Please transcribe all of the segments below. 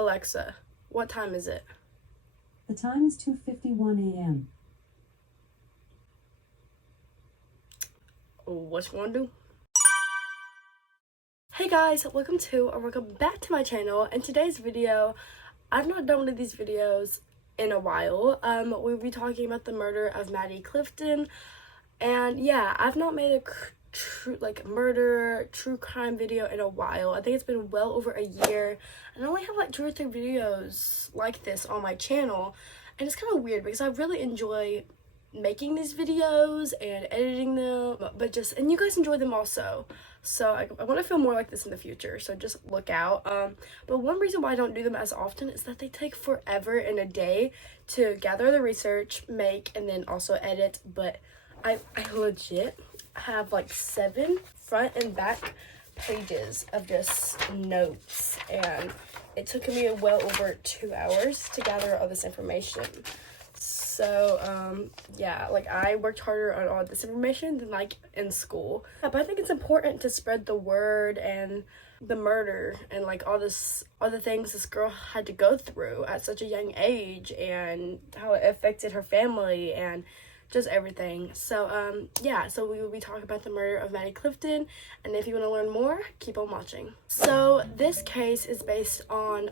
Alexa, what time is it? The time is 2:51 a.m. What you want to do? Hey guys, welcome back to my channel. In today's video, I've not done one of these videos in a while. We'll be talking about the murder of Maddie Clifton. And yeah, I've not made a true crime video in a while. I think it's been well over a year, and I only have like 2 or 3 videos like this on my channel. And it's kind of weird because I really enjoy making these videos and editing them, and you guys enjoy them also. So I want to film more like this in the future, so just look out. But one reason why I don't do them as often is that they take forever in a day to gather the research, make, and then also edit. But I legit have like 7 front and back pages of just notes, and it took me well over 2 hours to gather all this information. So yeah, like I worked harder on all this information than like in school. But I think it's important to spread the word and the murder and like all the things this girl had to go through at such a young age, and how it affected her family and just everything. So yeah, so we will be talking about the murder of Maddie Clifton, and if you want to learn more, keep on watching. So this case is based on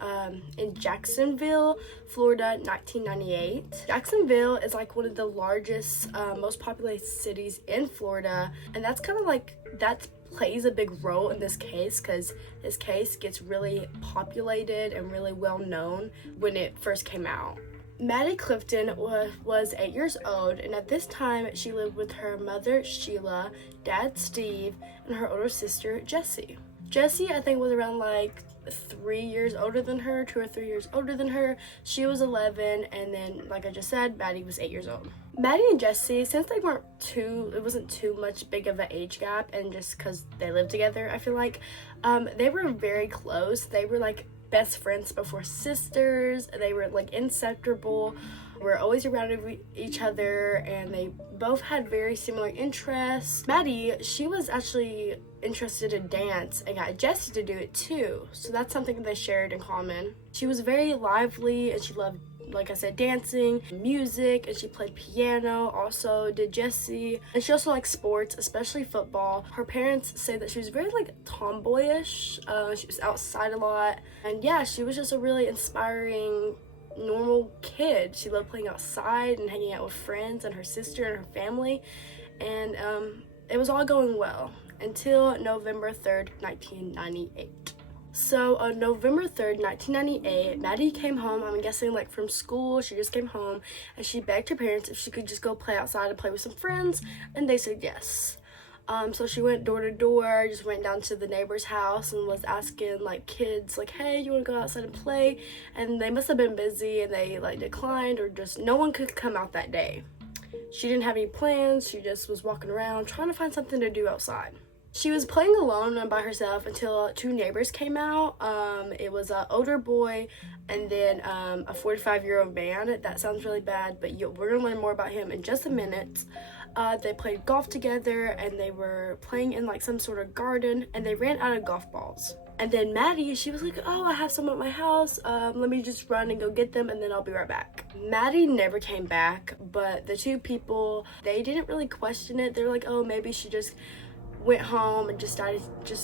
in Jacksonville, Florida, 1998. Jacksonville is like one of the largest, most populated cities in Florida, and that's kind of like that plays a big role in this case, because this case gets really populated and really well known when it first came out. Maddie Clifton was 8 years old, and at this time she lived with her mother Sheila, dad Steve, and her older sister Jessie. Jessie, I think, was around like 3 years older than her, 2 or 3 years older than her. She was 11, and then, like I just said, Maddie was 8 years old. Maddie and Jessie, since they it wasn't too much big of an age gap, and just because they lived together, I feel like, they were very close. They were like best friends before sisters. They were like inseparable. We're always around each other, and they both had very similar interests. Maddie, she was actually interested in dance and got Jessie to do it too, so that's something they shared in common. She was very lively, and she loved, like I said, dancing, music, and she played piano. Also did Jessie, and she also liked sports, especially football. Her parents say that she was very like tomboyish. She was outside a lot, and yeah, she was just a really inspiring, normal kid. She loved playing outside and hanging out with friends and her sister and her family, and it was all going well until November 3rd, 1998. So on November 3rd, 1998, Maddie came home, I'm guessing like from school. She just came home, and she begged her parents if she could just go play outside and play with some friends, and they said yes. So she went door to door, just went down to the neighbor's house and was asking like kids like, hey, you want to go outside and play? And they must have been busy, and they like declined, or just no one could come out that day. She didn't have any plans. She just was walking around trying to find something to do outside. She was playing alone and by herself until 2 neighbors came out. It was an older boy and then a 45-year-old man. That sounds really bad, but we're going to learn more about him in just a minute. They played golf together, and they were playing in like some sort of garden, and they ran out of golf balls. And then Maddie, she was like, oh, I have some at my house. Let me just run and go get them, and then I'll be right back. Maddie never came back, but the 2 people, they didn't really question it. They're like, oh, maybe she just went home and just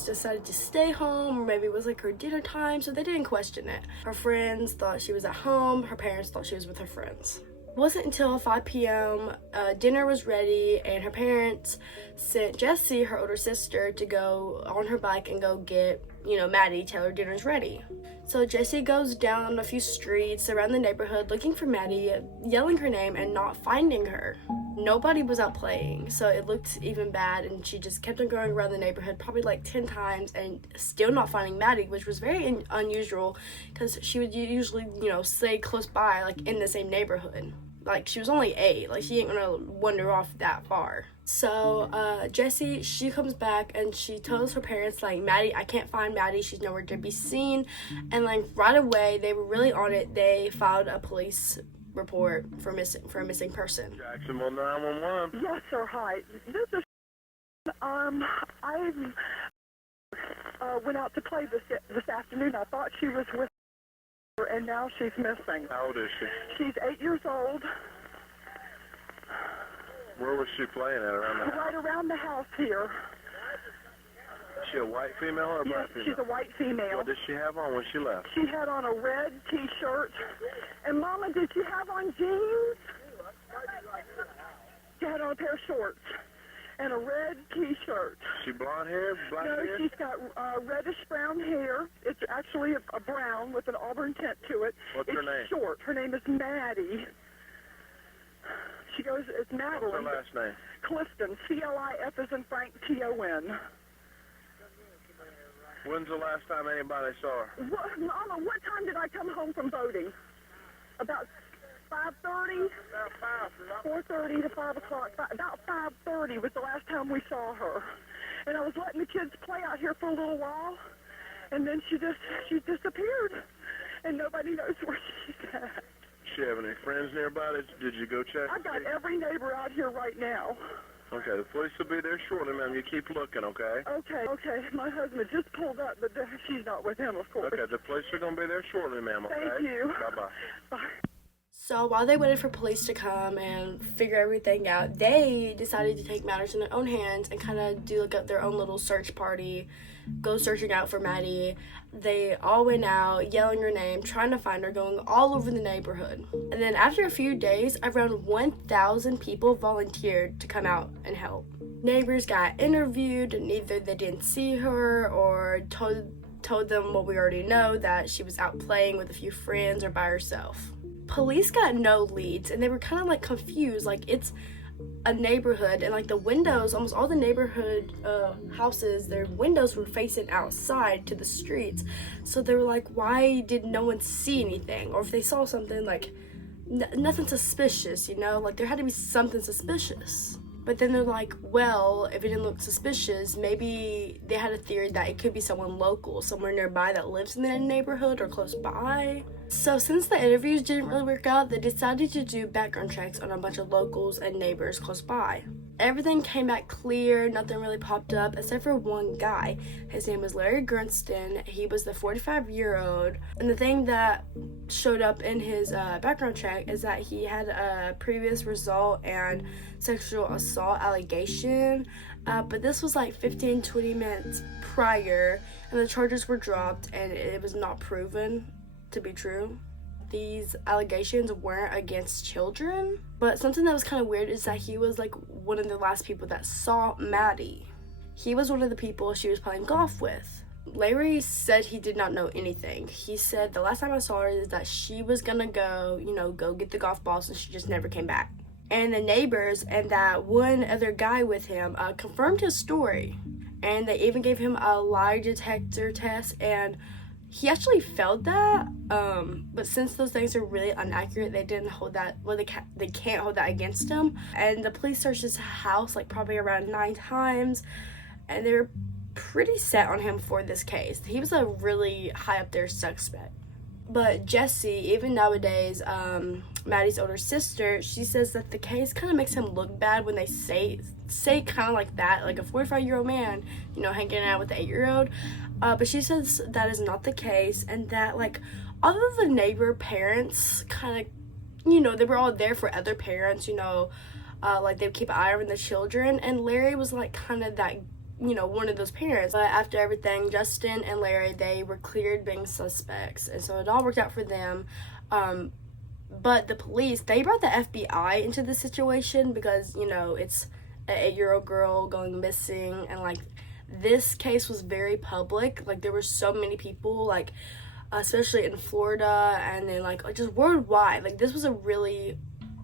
decided to stay home, or maybe it was like her dinner time, so they didn't question it. Her friends thought she was at home. Her parents thought she was with her friends. It wasn't until 5 p.m. Dinner was ready, and her parents sent Jessie, her older sister, to go on her bike and go get, Maddie, tell her dinner's ready. So Jessie goes down a few streets around the neighborhood looking for Maddie, yelling her name and not finding her. Nobody was out playing, so it looked even bad, and she just kept on going around the neighborhood probably like 10 times and still not finding Maddie, which was very unusual, because she would usually, stay close by, like in the same neighborhood. Like, she was only 8, like she ain't gonna wander off that far. So Jessie, she comes back and she tells her parents like, Maddie, I can't find Maddie, she's nowhere to be seen. And like right away, they were really on it. They filed a police report for a missing person. Jacksonville 911. Yes, sir. Hi. This is. I went out to play this afternoon. I thought she was with and now she's missing. How old is she? She's 8 years old. Where was she playing at around the house? Right around the house here. Is she a white female or a Yes, black female? she's a white female. What did she have on when she left? She had on a red T-shirt. And Mama, did she have on jeans? She had on a pair of shorts and a red T-shirt. She blonde hair, black No, hair? she's got reddish brown hair. It's actually a brown with an auburn tint to it. What's her name? It's short. Her name is Maddie. She goes, it's Madeline. What's her last name? Clifton, C-L-I-F as in Frank, T-O-N. When's the last time anybody saw her? Mama, what time did I come home from boating? About 5:30? About 4:30 to 5 o'clock. About 5:30 was the last time we saw her. And I was letting the kids play out here for a little while, and then she disappeared, and nobody knows where she's at. Does she have any friends nearby? Did you go check? I got every neighbor out here right now. Okay, the police will be there shortly, ma'am. You keep looking, okay? Okay. My husband just pulled up, but she's not with him, of course. Okay, the police are going to be there shortly, ma'am, okay? Thank you. Bye-bye. Bye. So while they waited for police to come and figure everything out, they decided to take matters in their own hands and kind of do like their own little search party, go searching out for Maddie. They all went out, yelling her name, trying to find her, going all over the neighborhood. And then after a few days, around 1,000 people volunteered to come out and help. Neighbors got interviewed, and either they didn't see her or told them what we already know, that she was out playing with a few friends or by herself. Police got no leads, and they were kind of like confused. Like, it's a neighborhood, and like the windows, almost all the neighborhood houses, their windows were facing outside to the streets. So they were like, why did no one see anything? Or if they saw something, like nothing suspicious, you know? Like, there had to be something suspicious. But then they're like, well, if it didn't look suspicious, maybe they had a theory that it could be someone local, somewhere nearby that lives in the neighborhood or close by. So since the interviews didn't really work out, they decided to do background checks on a bunch of locals and neighbors close by. Everything came back clear, nothing really popped up except for one guy. His name was Larry Grunston. He was the 45-year-old. And the thing that showed up in his background check is that he had a previous result and sexual assault allegation. But this was like 15-20 minutes prior, and the charges were dropped, and it was not proven to be true. These allegations weren't against children, but something that was kind of weird is that he was like one of the last people that saw Maddie. He was one of the people she was playing golf with. Larry said he did not know anything. He said the last time I saw her is that she was gonna go get the golf balls, and she just never came back. And the neighbors and that one other guy with him confirmed his story, and they even gave him a lie detector test, and he actually failed that, but since those things are really inaccurate, they didn't hold that, well, they can't hold that against him. And the police searched his house like probably around 9 times, and they were pretty set on him for this case. He was a really high up there suspect. But Jessie, even nowadays, Maddie's older sister, she says that the case kind of makes him look bad when they say kind of like that, like a 45-year-old man, hanging out with the 8-year-old. But she says that is not the case, and that like all of the neighbor parents kind of, they were all there for other parents, like they would keep an eye on the children, and Larry was like kind of that, one of those parents. But after everything, Justin and Larry, they were cleared being suspects, and so it all worked out for them. But the police, they brought the FBI into the situation because, it's an 8-year-old girl going missing, and like this case was very public. Like, there were so many people, like especially in Florida, and then like just worldwide. Like, this was a really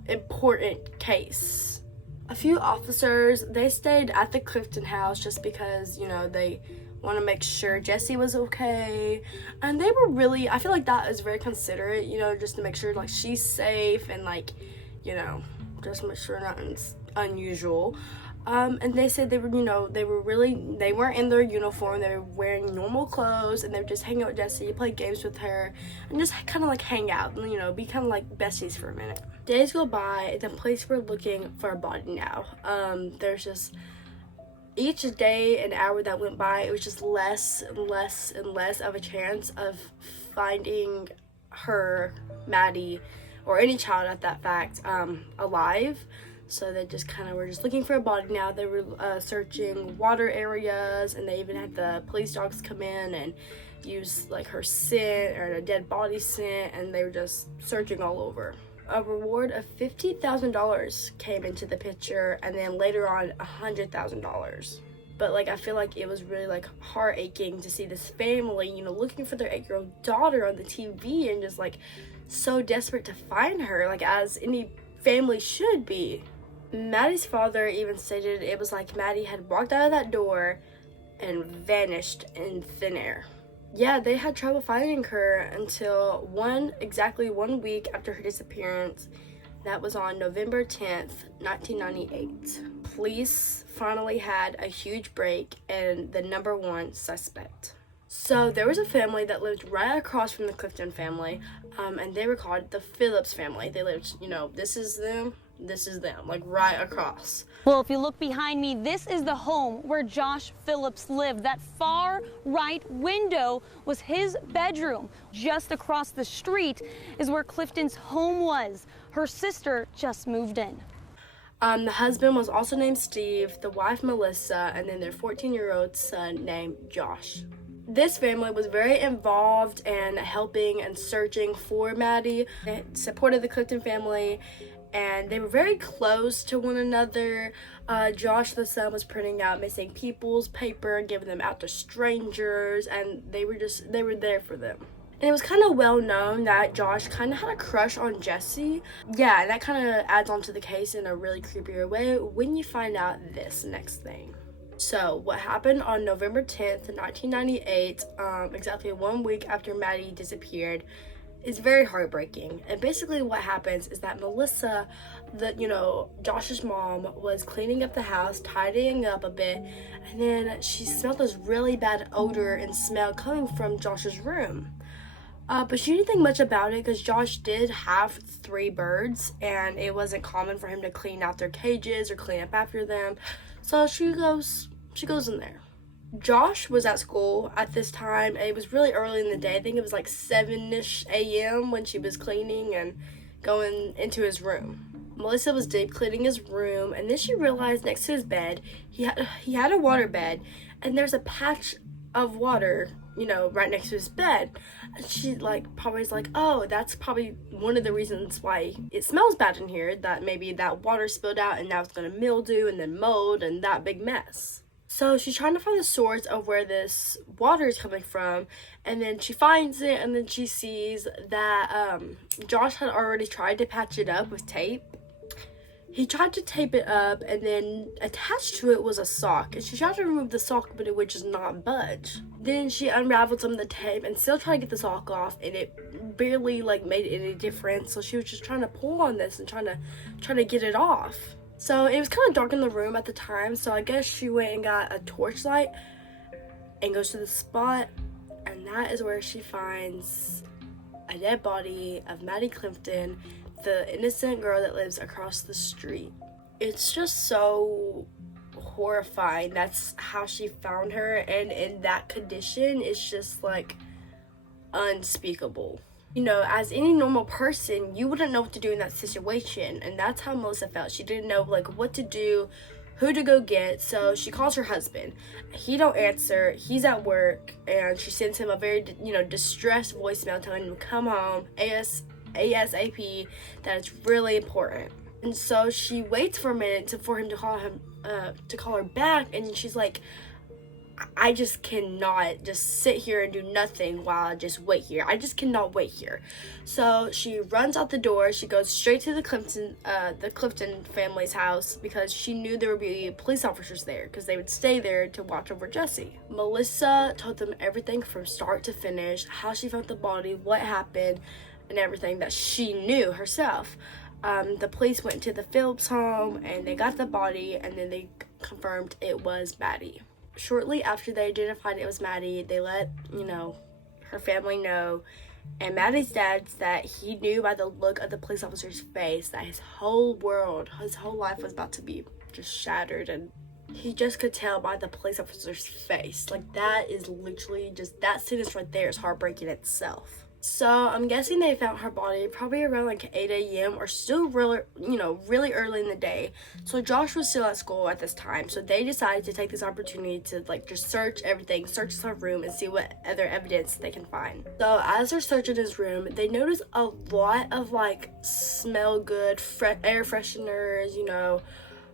important case. A few officers, they stayed at the Clifton house just because, they want to make sure Jessie was okay. And they were really, I feel like that is very considerate, just to make sure like she's safe, and like, just make sure nothing's unusual. And they said they weren't in their uniform, they were wearing normal clothes, and they would just hang out with Jessie, play games with her, and just kind of like hang out, and be kind of like besties for a minute. Days go by, and the police were looking for a body now. There's just, each day and hour that went by, it was just less and less and less of a chance of finding her, Maddie, or any child at that fact, alive. So they just kind of were just looking for a body now. They were searching water areas, and they even had the police dogs come in and use like her scent or a dead body scent, and they were just searching all over. A reward of $50,000 came into the picture, and then later on $100,000. But like I feel like it was really like heart aching to see this family, you know, looking for their 8-year-old daughter on the TV and just like so desperate to find her, like as any family should be. Maddie's father even stated it was like Maddie had walked out of that door and vanished in thin air. Yeah, they had trouble finding her until exactly 1 week after her disappearance. That was on November 10th, 1998. Police finally had a huge break and the number one suspect. So there was a family that lived right across from the Clifton family, and they were called the Phillips family. They lived, you know, this is them, like right across. Well, if you look behind me, this is the home where Josh Phillips lived. That far right window was his bedroom. Just across the street is where Clifton's home was. Her sister just moved in. The husband was also named Steve, the wife Melissa, and then their 14-year-old son named Josh. This family was very involved in helping and searching for Maddie. They supported the Clifton family, and they were very close to one another. Josh, the son, was printing out missing people's paper and giving them out to strangers, and they were there for them. And it was kind of well known that Josh kind of had a crush on Jesse. Yeah, and that kind of adds on to the case in a really creepier way when you find out this next thing. So what happened on November 10th, 1998, exactly 1 week after Maddie disappeared, is very heartbreaking. And basically what happens is that Melissa, Josh's mom, was cleaning up the house, tidying up a bit, and then she smelled this really bad odor and smell coming from Josh's room. But she didn't think much about it because Josh did have 3 birds, and it wasn't common for him to clean out their cages or clean up after them. So she goes in there. Josh was at school at this time, and it was really early in the day. I think it was like 7-ish a.m. when she was cleaning and going into his room. Melissa was deep cleaning his room, and then she realized next to his bed, he had a waterbed, and there's a patch of water, right next to his bed. And she probably was like, oh, that's probably one of the reasons why it smells bad in here, that maybe that water spilled out and now it's gonna mildew and then mold and that big mess. So she's trying to find the source of where this water is coming from, and then she finds it, and then she sees that Josh had already tried to patch it up with tape. He tried to tape it up, and then attached to it was a sock, and she tried to remove the sock, but it would just not budge. Then she unraveled some of the tape and still tried to get the sock off, and it barely made any difference. So she was just trying to pull on this and trying to get it off. So it was kind of dark in the room at the time, so I guess she went and got a torchlight and goes to the spot, and that is where she finds a dead body of Maddie Clifton, the innocent girl that lives across the street. It's just so horrifying. That's how she found her, and in that condition, it's just unspeakable. As any normal person, you wouldn't know what to do in that situation, and that's how Melissa felt. She didn't know what to do, who to go get, so she calls her husband. He don't answer, he's at work, and she sends him a very distressed voicemail telling him to come home ASAP, that it's really important. And so she waits for a minute for him to call her back, and she's like, I just cannot just sit here and do nothing while I just wait here. I just cannot wait here. So she runs out the door. She goes straight to the Clifton family's house because she knew there would be police officers there because they would stay there to watch over Jesse. Melissa told them everything from start to finish, how she found the body, what happened, and everything that she knew herself. The police went to the Phillips home and they got the body, and then they confirmed it was Maddie. Shortly after they identified it was Maddie, they let, her family know, and Maddie's dad said he knew by the look of the police officer's face that his whole life was about to be just shattered, and he just could tell by the police officer's face. That is literally that sentence right there is heartbreaking itself. So I'm guessing they found her body probably around like 8 a.m. or still really, really early in the day. So Josh was still at school at this time. So they decided to take this opportunity to like just search everything, search his room and see what other evidence they can find. So as they're searching his room, they notice a lot of like smell good air fresheners,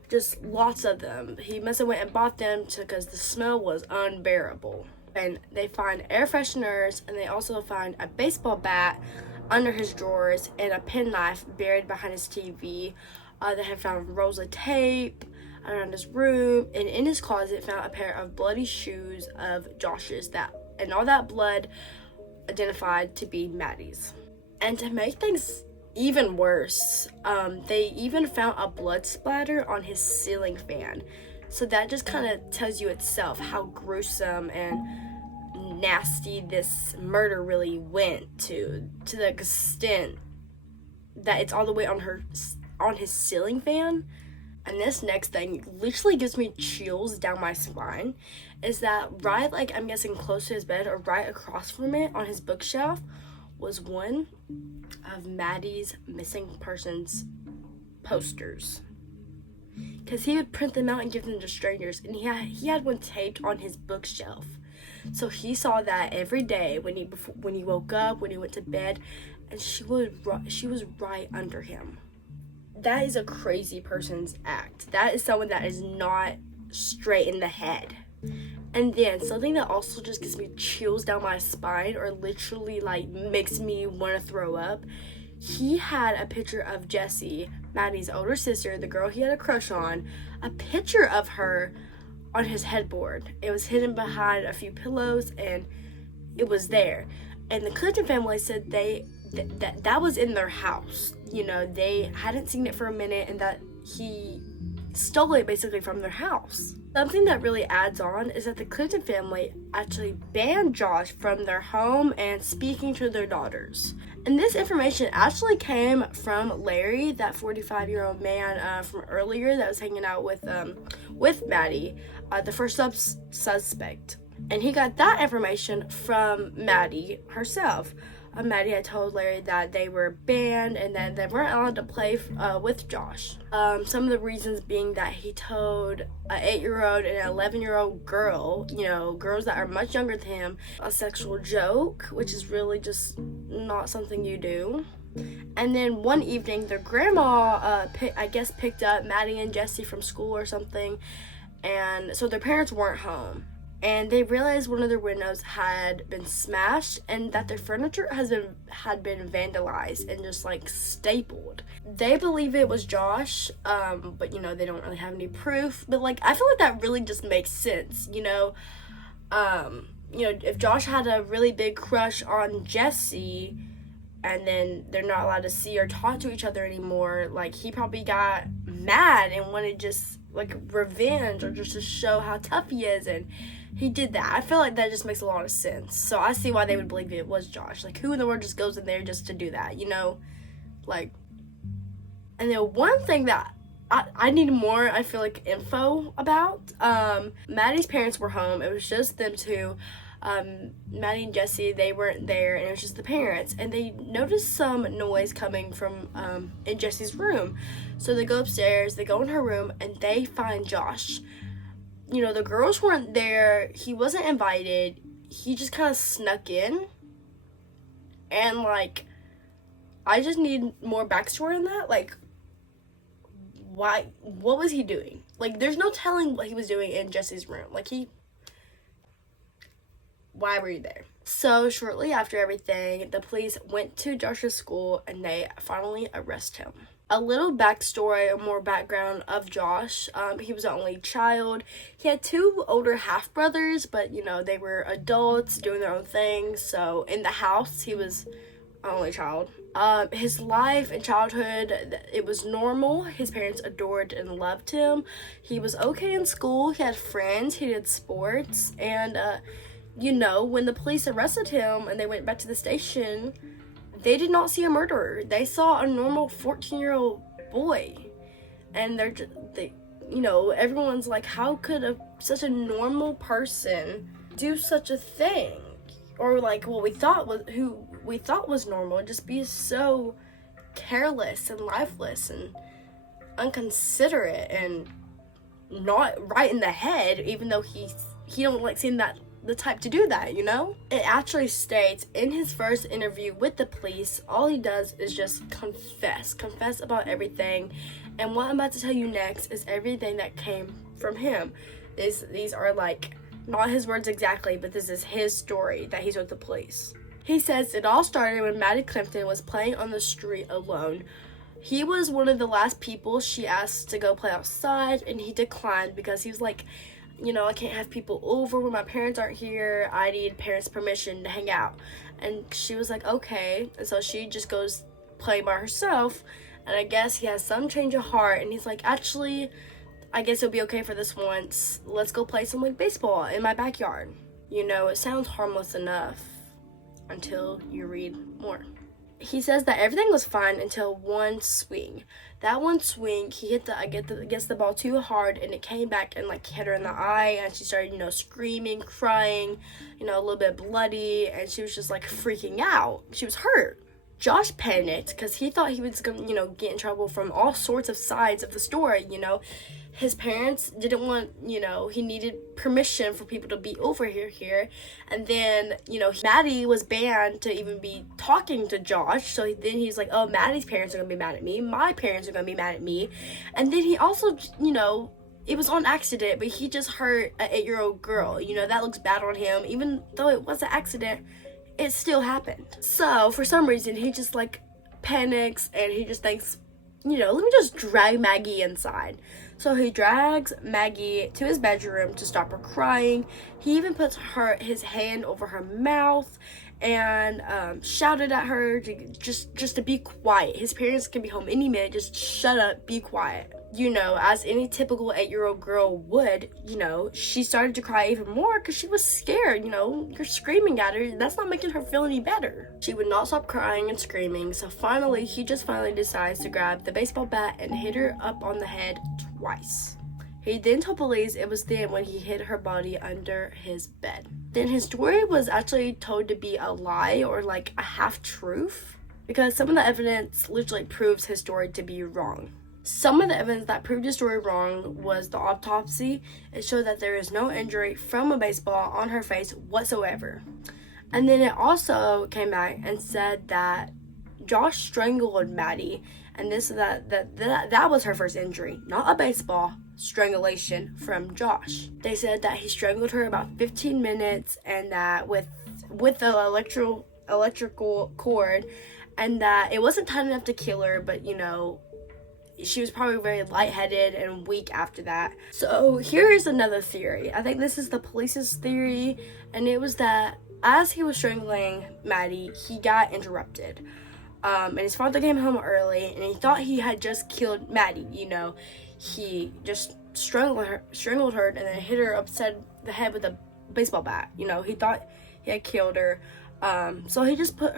just lots of them. He must have went and bought them because the smell was unbearable. And they find air fresheners, and they also find a baseball bat under his drawers and a penknife buried behind his TV. They have found rolls of tape around his room, and in his closet found a pair of bloody shoes of Josh's, and all that blood identified to be Maddie's. And to make things even worse, they even found a blood splatter on his ceiling fan. So that just kind of tells you itself how gruesome and nasty this murder really went to the extent that it's all the way on his ceiling fan. And this next thing literally gives me chills down my spine, is that right, like I'm guessing close to his bed or right across from it on his bookshelf was one of Maddie's missing persons posters. Because he would print them out and give them to strangers, and he had one taped on his bookshelf. So he saw that every day when he woke up, when he went to bed, and she was right under him. That is a crazy person's act. That is someone that is not straight in the head. And then something that also just gives me chills down my spine, or literally like makes me want to throw up. He had a picture of Jessie, Maddie's older sister, the girl he had a crush on, a picture of her on his headboard. It was hidden behind a few pillows, and it was there. And the Clifton family said that was in their house. They hadn't seen it for a minute, and that he stole it basically from their house. Something that really adds on is that the Clifton family actually banned Josh from their home and speaking to their daughters. And this information actually came from Larry, that 45-year-old man from earlier that was hanging out with Maddie, the first suspect. And he got that information from Maddie herself. Maddie had told Larry that they were banned and that they weren't allowed to play with Josh. Some of the reasons being that he told an 8-year-old and an 11-year-old girl, girls that are much younger than him, a sexual joke, which is really just not something you do. And then one evening, their grandma, picked up Maddie and Jessie from school or something, and so their parents weren't home. And they realized one of their windows had been smashed and that their furniture had been vandalized and just like stapled. They believe it was Josh, but they don't really have any proof. But like I feel like that really just makes sense, if Josh had a really big crush on Jessie and then they're not allowed to see or talk to each other anymore, like he probably got mad and wanted just like revenge or just to show how tough he is, and he did that. I feel like that just makes a lot of sense. So I see why they would believe it was Josh. Like, who in the world just goes in there just to do that, Like, and then one thing that I need more, I feel like, info about. Maddie's parents were home. It was just them two. Maddie and Jessie, they weren't there, and it was just the parents. And they noticed some noise coming from in Jessie's room. So they go upstairs, they go in her room, and they find Josh. The girls weren't there. He wasn't invited. He just kind of snuck in. And, like, I just need more backstory on that. Like, why? What was he doing? Like, there's no telling what he was doing in Jessie's room. Like, why were you there? So, shortly after everything, the police went to Josh's school, and they finally arrest him. A little backstory, or more background of Josh. He was the only child. He had 2 older half-brothers, but, they were adults doing their own things. So, in the house, he was an only child. His life and childhood, it was normal. His parents adored and loved him. He was okay in school. He had friends. He did sports. And, when the police arrested him and they went back to the station, they did not see a murderer. They saw a normal 14-year-old boy. And everyone's like, how could such a normal person do such a thing? Or like what we thought was who we thought was normal, just be so careless and lifeless and inconsiderate and not right in the head, even though he don't like seem that the type to do that, you know? It actually states in his first interview with the police, all he does is just confess about everything. And what I'm about to tell you next is everything that came from him. These are like not his words exactly, but this is his story that he's with the police. He says it all started when Maddie Clifton was playing on the street alone. He was one of the last people she asked to go play outside, and he declined because he was like, you know, I can't have people over when my parents aren't here. I need parents' permission to hang out. And she was like, okay. And so she just goes play by herself. And I guess he has some change of heart. And he's like, actually, I guess it'll be okay for this once. Let's go play some like baseball in my backyard. You know, it sounds harmless enough until you read more. He says that everything was fine until one swing. That one swing, he hit against the ball too hard, and it came back and like hit her in the eye, and she started, you know, screaming, crying, you know, a little bit bloody, and she was just like freaking out. She was hurt. Josh panicked because he thought he was gonna, you know, get in trouble from all sorts of sides of the story, you know. His parents didn't want, you know, he needed permission for people to be over here. And then, you know, Maddie was banned to even be talking to Josh. So then he's like, oh, Maddie's parents are going to be mad at me. My parents are going to be mad at me. And then he also, you know, it was on accident, but he just hurt an 8-year-old girl. You know, that looks bad on him. Even though it was an accident, it still happened. So for some reason, he just like panics and he just thinks, you know, let me just drag Maggie inside. So he drags Maggie to his bedroom to stop her crying. He even puts his hand over her mouth and shouted at her to just to be quiet. His parents can be home any minute. Just shut up, be quiet. You know, as any typical 8-year-old girl would, you know, she started to cry even more because she was scared. You know, you're screaming at her. That's not making her feel any better. She would not stop crying and screaming. So finally, he just decides to grab the baseball bat and hit her up on the head twice. He then told police it was then when he hid her body under his bed. Then his story was actually told to be a lie or like a half-truth because some of the evidence literally proves his story to be wrong. Some of the evidence that proved his story wrong was the autopsy. It showed that there is no injury from a baseball on her face whatsoever. And then it also came back and said that Josh strangled Maddie, and that was her first injury, not a baseball, strangulation from Josh. They said that he strangled her about 15 minutes, and that with the electrical cord, and that it wasn't tight enough to kill her, but you know, she was probably very lightheaded and weak after that. So here is another theory. I think this is the police's theory, and it was that as he was strangling Maddie, he got interrupted. And his father came home early, and he thought he had just killed Maddie. You know, he just strangled her, and then hit her upside the head with a baseball bat. You know, he thought he had killed her. So he just put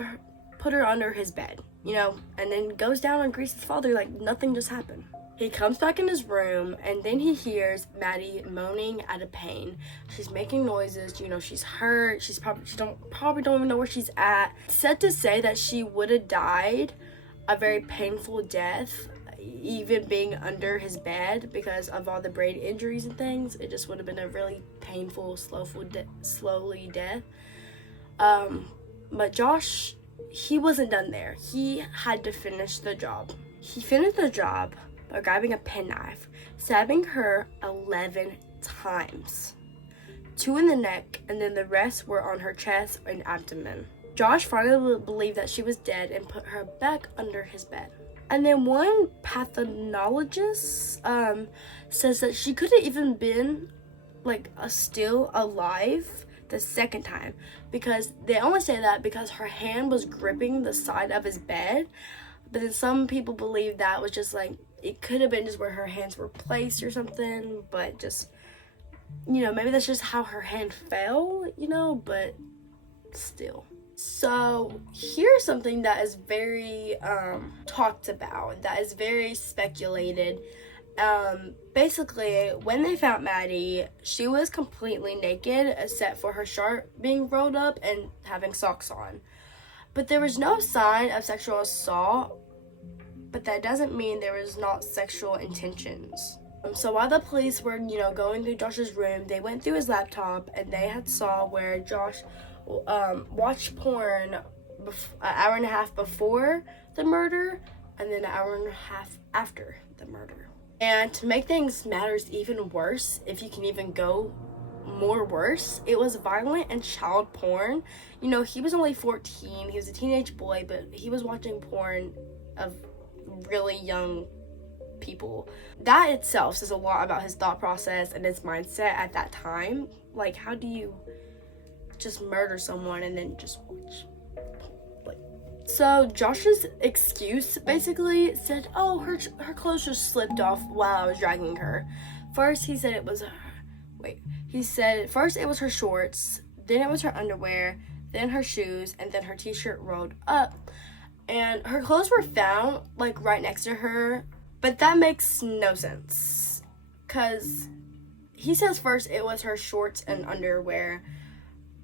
her under his bed, you know, and then goes down and greets his father like nothing just happened. He comes back in his room, and then he hears Maddie moaning out of pain. She's making noises, you know, she's hurt. She probably don't even know where she's at. Said to say that she would have died a very painful death, even being under his bed because of all the brain injuries and things. It just would have been a really painful, slowly death. But Josh, he wasn't done there. He had to finish the job. He finished the job by grabbing a penknife, stabbing her 11 times. 2 in the neck, and then the rest were on her chest and abdomen. Josh finally believed that she was dead and put her back under his bed. And then one pathologist says that she could have even been still alive the second time, because they only say that because her hand was gripping the side of his bed. But then some people believe that was just like, it could have been just where her hands were placed or something, but just, you know, maybe that's just how her hand fell, you know, but still. So here's something that is very talked about, that is very speculated. Basically, when they found Maddie, she was completely naked except for her shirt being rolled up and having socks on. but there was no sign of sexual assault, but that doesn't mean there was not sexual intentions. So while the police were, going through Josh's room, they went through his laptop and they had saw where Josh watched porn an hour and a half before the murder and then an hour and a half after the murder. And to make things matters even worse, if you can even go more worse, it was violent and child porn. He was only 14, he was a teenage boy, but he was watching porn of really young people. That itself says a lot about his thought process and his mindset at that time. Like, how do you just murder someone and then just watch? So Josh's excuse basically said, oh, her clothes just slipped off while I was dragging her. First he said it was first it was her shorts, then it was her underwear, then her shoes, and then her t-shirt rolled up. And her clothes were found like right next to her, but that makes no sense. Cause he says first it was her shorts and underwear,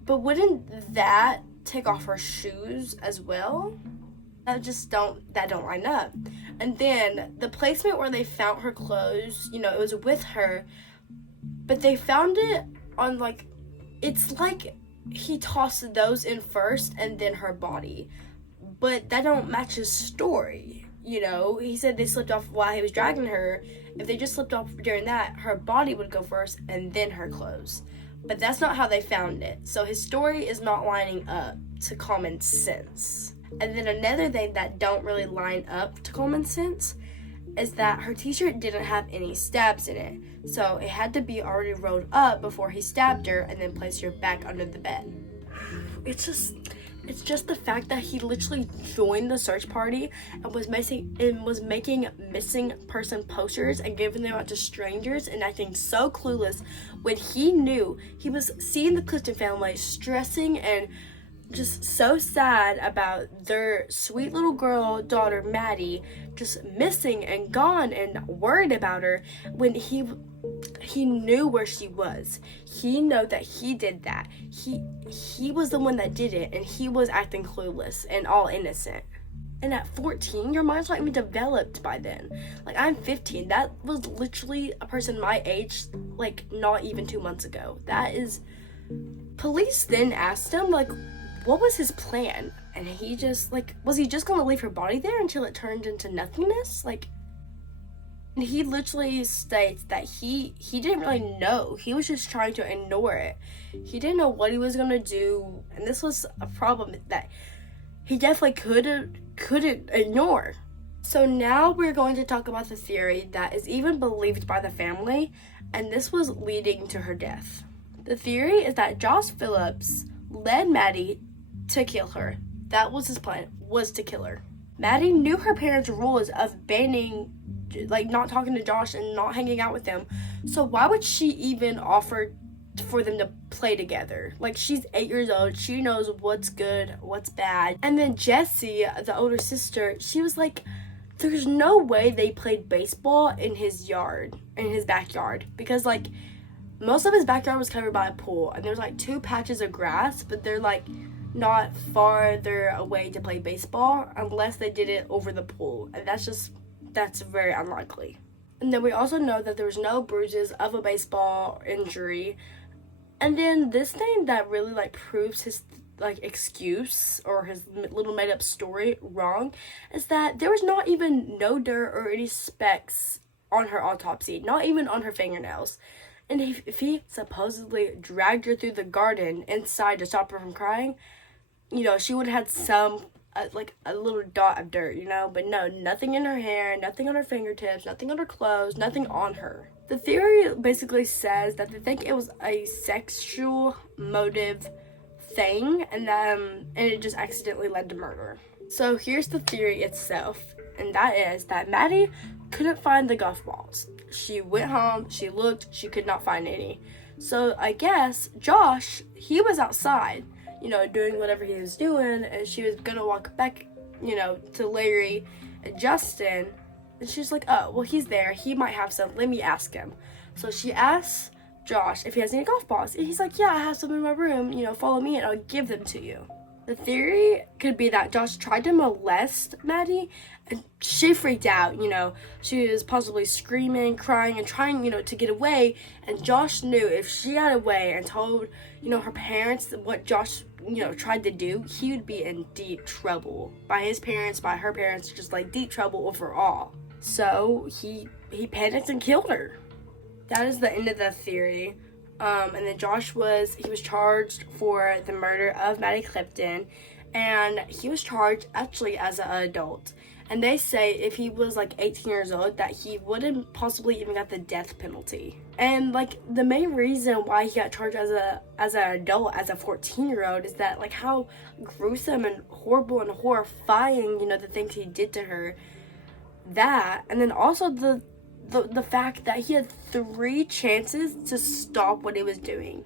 but wouldn't that take off her shoes as well? That don't line up. And then the placement where they found her clothes, it was with her, but they found it on it's like he tossed those in first and then her body, but that don't match his story. He said they slipped off while he was dragging her. If they just slipped off during that, her body would go first and then her clothes. But that's not how they found it. So his story is not lining up to common sense. And then another thing that don't really line up to common sense is that her t-shirt didn't have any stabs in it. So it had to be already rolled up before he stabbed her and then placed her back under the bed. It's just the fact that he literally joined the search party and was making missing person posters and giving them out to strangers and acting so clueless when he knew he was seeing the Clifton family stressing and just so sad about their sweet little girl daughter Maddie just missing and gone and worried about her when he knew where she was. He knew that he did that. He was the one that did it, and he was acting clueless and all innocent. And at 14, your mind's not even developed by then. I'm 15. That was literally a person my age, not even 2 months ago. Police then asked him, what was his plan? And he just, was he just gonna leave her body there until it turned into nothingness? And he literally states that he didn't really know. He was just trying to ignore it. He didn't know what he was gonna do, and this was a problem that he definitely couldn't ignore. So now we're going to talk about the theory that is even believed by the family, and this was leading to her death. The theory is that Josh Phillips led Maddie to kill her. That was his plan, was to kill her. Maddie knew her parents' rules of banning, not talking to Josh and not hanging out with him. So why would she even offer for them to play together? She's 8 years old. She knows what's good, what's bad. And then Jessie, the older sister, she was like, there's no way they played baseball in his backyard. Because, most of his backyard was covered by a pool. And there's, 2 patches of grass, but they're, not farther away to play baseball unless they did it over the pool. And that's very unlikely. And then we also know that there was no bruises of a baseball injury. And then this thing that really proves his excuse or his little made up story wrong is that there was not even no dirt or any specks on her autopsy, not even on her fingernails. And if he supposedly dragged her through the garden inside to stop her from crying, she would have had some a little dot of dirt, but no, nothing in her hair, nothing on her fingertips, nothing on her clothes, nothing on her. The theory basically says that they think it was a sexual motive thing, and it just accidentally led to murder. So here's the theory itself, and that is that Maddie couldn't find the golf balls. She went home, she looked, she could not find any. So I guess Josh, he was outside, doing whatever he was doing, and she was gonna walk back, to Larry and Justin, and she's like, oh, well, he's there, he might have some, let me ask him. So she asks Josh if he has any golf balls, and he's like, yeah, I have some in my room, follow me and I'll give them to you. The theory could be that Josh tried to molest Maddie, and she freaked out, She was possibly screaming, crying, and trying, to get away. And Josh knew if she got away and told, her parents what Josh, tried to do, he would be in deep trouble. By his parents, by her parents, just like deep trouble overall. So he panicked and killed her. That is the end of the theory. And then Josh was charged for the murder of Maddie Clifton, and he was charged actually as an adult. And they say if he was like 18 years old that he wouldn't possibly even got the death penalty. And like the main reason why he got charged as an adult, as a 14-year-old, is that like how gruesome and horrible and horrifying, the things he did to her. That, and then also the fact that he had 3 chances to stop what he was doing.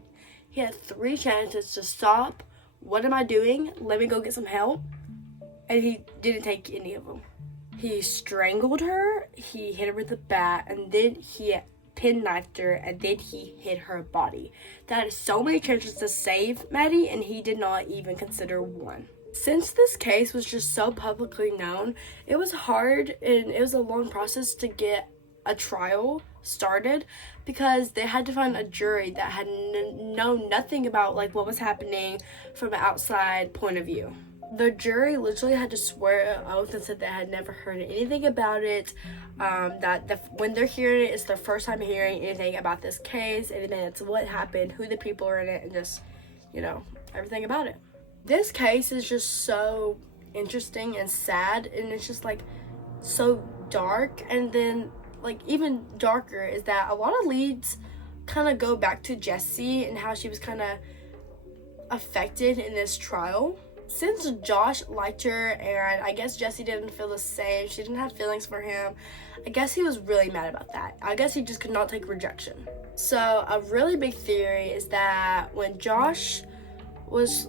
He had 3 chances to stop. What am I doing? Let me go get some help. And he didn't take any of them. He strangled her, he hit her with a bat, and then he penknifed her, and then he hit her body. That is so many chances to save Maddie, and he did not even consider one. Since this case was just so publicly known, it was hard and it was a long process to get a trial started, because they had to find a jury that had known nothing about like what was happening from an outside point of view. The jury literally had to swear an oath and said they had never heard anything about it, when they're hearing it, it's their first time hearing anything about this case, anything that's what happened, who the people are in it, and just, everything about it. This case is just so interesting and sad, and it's just like so dark. And then like even darker is that a lot of leads kind of go back to Jessie and how she was kind of affected in this trial. Since Josh liked her and I guess Jessie didn't feel the same, she didn't have feelings for him, I guess he was really mad about that. I guess he just could not take rejection. So a really big theory is that when Josh was,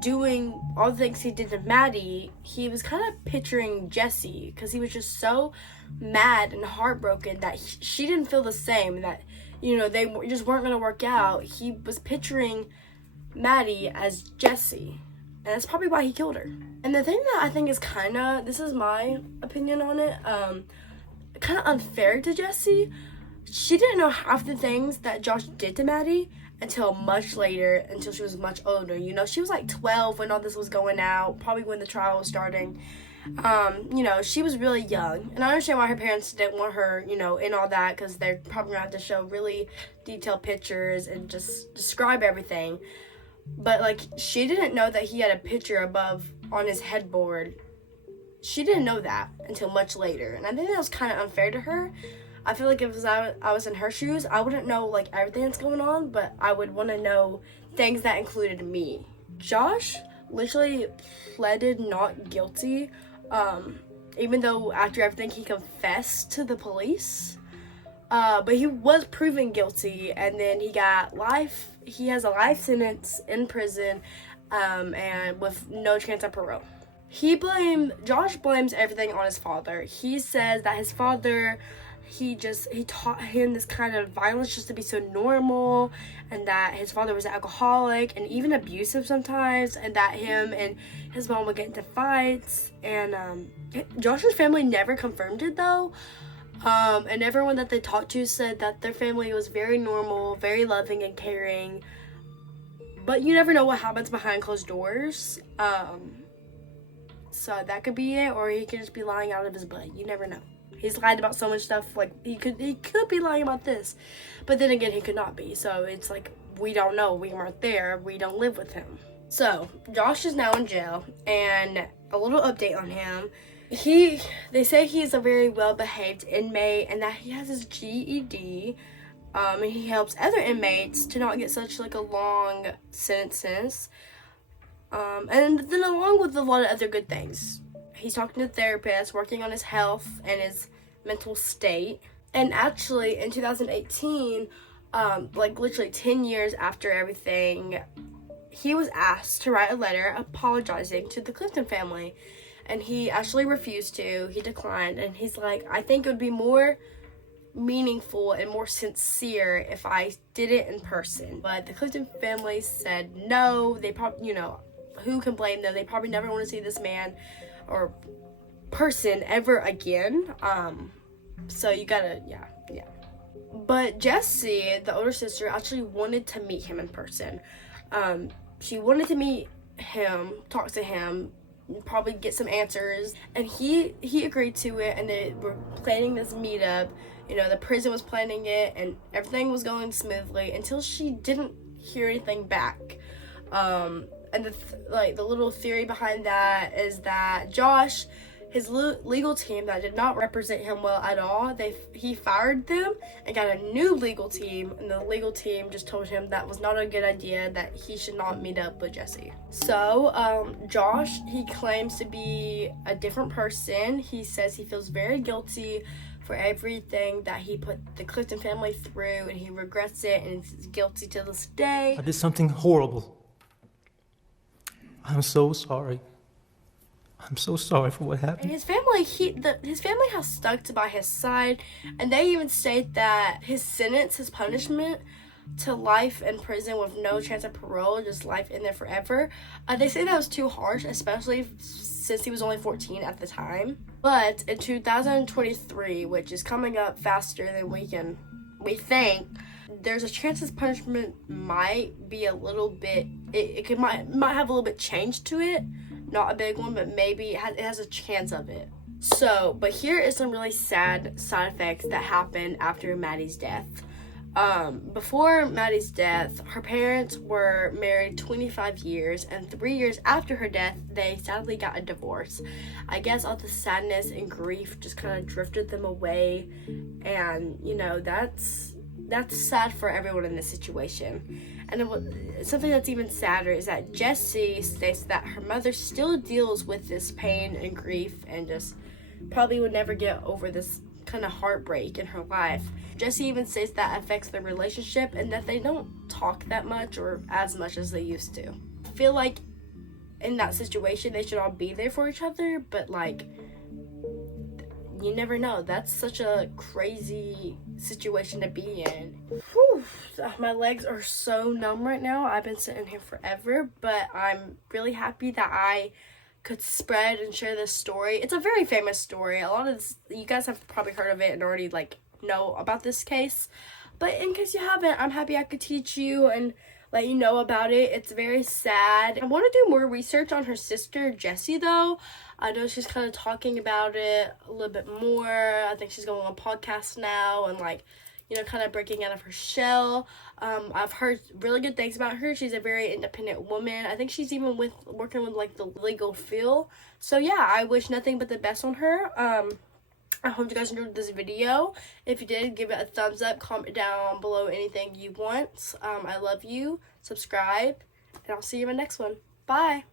doing all the things he did to Maddie, he was kind of picturing Jessie, because he was just so mad and heartbroken that she didn't feel the same, that, they just weren't going to work out. He was picturing Maddie as Jessie, and that's probably why he killed her. And the thing that I think is this is my opinion on it, kind of unfair to Jessie. She didn't know half the things that Josh did to Maddie until much later, until she was much older. She was like 12 when all this was going out, probably when the trial was starting. She was really young, and I understand why her parents didn't want her, in all that, because they're probably gonna have to show really detailed pictures and just describe everything. But like, she didn't know that he had a picture above on his headboard. She didn't know that until much later, and I think that was kind of unfair to her. I feel like if I was in her shoes, I wouldn't know like everything that's going on, but I would want to know things that included me. Josh literally pleaded not guilty, even though after everything he confessed to the police. But he was proven guilty, and then he has a life sentence in prison, and with no chance of parole. Josh blames everything on his father. He says that his father, he taught him this kind of violence just to be so normal, and that his father was an alcoholic and even abusive sometimes, and that him and his mom would get into fights. And Josh's family never confirmed it though, and everyone that they talked to said that their family was very normal, very loving and caring, but you never know what happens behind closed doors. So that could be it, or he could just be lying out of his butt. You never know. He's lied about so much stuff, like he could be lying about this, but then again he could not be. So it's like, we don't know, we weren't there, we don't live with him. So Josh is now in jail, and a little update on him. They say he's a very well-behaved inmate, and that he has his GED, and he helps other inmates to not get such like a long sentence, and then along with a lot of other good things. He's talking to therapists, working on his health and his mental state. And actually, in 2018, like literally 10 years after everything, he was asked to write a letter apologizing to the Clifton family. And he actually refused to. He declined. And he's like, I think it would be more meaningful and more sincere if I did it in person. But the Clifton family said no. They probably, who can blame them? They probably never want to see this man or person ever again. So you gotta, yeah. But Jessie, the older sister, actually wanted to meet him in person. She wanted to meet him, talk to him, probably get some answers, and he agreed to it, and they were planning this meetup. The prison was planning it, and everything was going smoothly until she didn't hear anything back. And the little theory behind that is that Josh, his legal team that did not represent him well at all, he fired them and got a new legal team, and the legal team just told him that was not a good idea, that he should not meet up with Jessie. So Josh, he claims to be a different person. He says he feels very guilty for everything that he put the Clifton family through, and he regrets it and is guilty to this day. I did something horrible. I'm so sorry. I'm so sorry for what happened. And his family, his family has stuck by his side, and they even state that his sentence, his punishment to life in prison with no chance of parole, just life in there forever. They say that was too harsh, especially since he was only 14 at the time. But in 2023, which is coming up faster than we think, there's a chance his punishment might be a little bit, might have a little bit change to it. Not a big one, but maybe it has a chance of it. So, but here is some really sad side effects that happened after Maddie's death. Before Maddie's death, her parents were married 25 years, and 3 years after her death, they sadly got a divorce. I guess all the sadness and grief just kind of drifted them away, and that's sad for everyone in this situation. And something that's even sadder is that Jessie states that her mother still deals with this pain and grief and just probably would never get over this kind of heartbreak in her life. Jessie even states that affects their relationship and that they don't talk that much or as much as they used to. I feel like in that situation they should all be there for each other, but you never know. That's such a crazy situation to be in. Whew. My legs are so numb right now. I've been sitting here forever, but I'm really happy that I could spread and share this story. It's a very famous story. A lot of this, you guys have probably heard of it and already know about this case. But in case you haven't, I'm happy I could teach you and let you know about it. It's very sad. I want to do more research on her sister, Jessie, though. I know she's kind of talking about it a little bit more. I think she's going on a podcast now and kind of breaking out of her shell. I've heard really good things about her. She's a very independent woman. I think she's even working with the legal field. So yeah, I wish nothing but the best on her. I hope you guys enjoyed this video. If you did, give it a thumbs up, comment down below anything you want. I love you. Subscribe, and I'll see you in my next one. Bye.